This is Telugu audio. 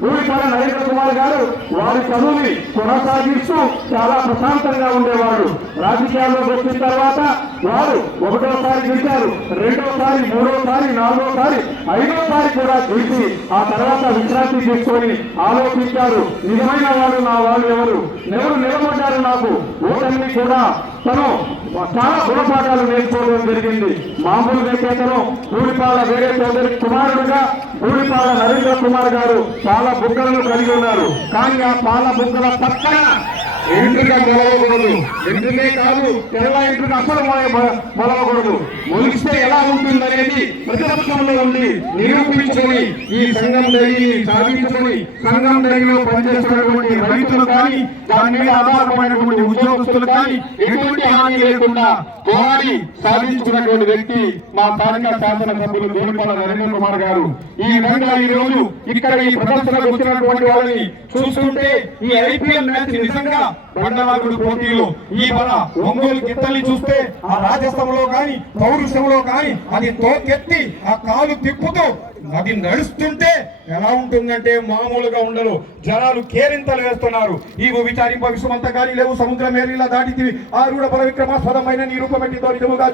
భూమిపాల నరేంద్ర కుమార్ గారు వారి చదువుని కొనసాగిస్తూ చాలా ప్రశాంతంగా ఉండేవాడు. రాజకీయాల్లోకి వచ్చిన తర్వాత వారు ఒకటోసారి గెలిచారు, రెండోసారి, మూడోసారి, నాలుగోసారి, ఐదోసారి కూడా గెలిచి ఆ తర్వాత విశ్రాంతి తీసుకొని ఆలోచించారు. నిజమైన వాళ్ళు నా వాళ్ళు ఎవరు నిలబడ్డారు నాకు ఓటమిని కూడా తను చాలా గుణపాఠాలు నేర్చుకోవడం జరిగింది. మామూలుగా తను భూమిపాల వేరే చౌదరి కుమారుడుగా భూమిపాల నరేంద్ర కుమార్ గారు పాల బుగ్గలను కలిగి ఉన్నారు. కానీ ఆ పాల బుగ్గల పక్కన ఎంట్రుగా మొలవకూడదు. ఎంట్రునే కాదు, తెల్ల ఎంట్రుగా అసలు మొలవకూడదు. మొలిస్తే ఎలా ఉంటుందనేది ప్రతిపక్షంలో ఉండి నిరూపించుకొని ఈ సంఘం డైరీని సాధించుకొని సంఘం డైరీలో పనిచేస్తున్నటువంటి రైతులు కానీ దాని మీద ఆధారపడినటువంటి ఉద్యోగస్తులు కానీ ఎటువంటి హామీ లేకుండా పోరాడి సాధించుకున్నటువంటి వ్యక్తి మా స్థానిక శాసనసభ్యులు భూమిపాల నరేంద్ర కుమార్ గారు. ఈ విధంగా ఈ రోజు ఇక్కడ ఈ ప్రదర్శనకు వచ్చినటువంటి వాళ్ళని చూస్తుంటే ఈ ఐపీఎల్ మ్యాచ్ నిజంగా బండలాగుడు పోటీలు ఈ మన ఒంగోలు గిత్తల్ని చూస్తే ఆ రాజస్థంలో కానీ పౌరుషంలో కానీ అది తోకెత్తి ఆ కాలు తిప్పుతూ అది నడుస్తుంటే ఎలా ఉంటుందంటే మామూలుగా ఉండదు. జనాలు కేరింతలు వేస్తున్నారు. ఈ విచారింప విశ్వమంతా కానీ లేవు సముద్రం మేరీలా దాటితివి ఆరుడ బల విక్రమాస్పదమైన నీ రూపమెట్టితో నిజముగా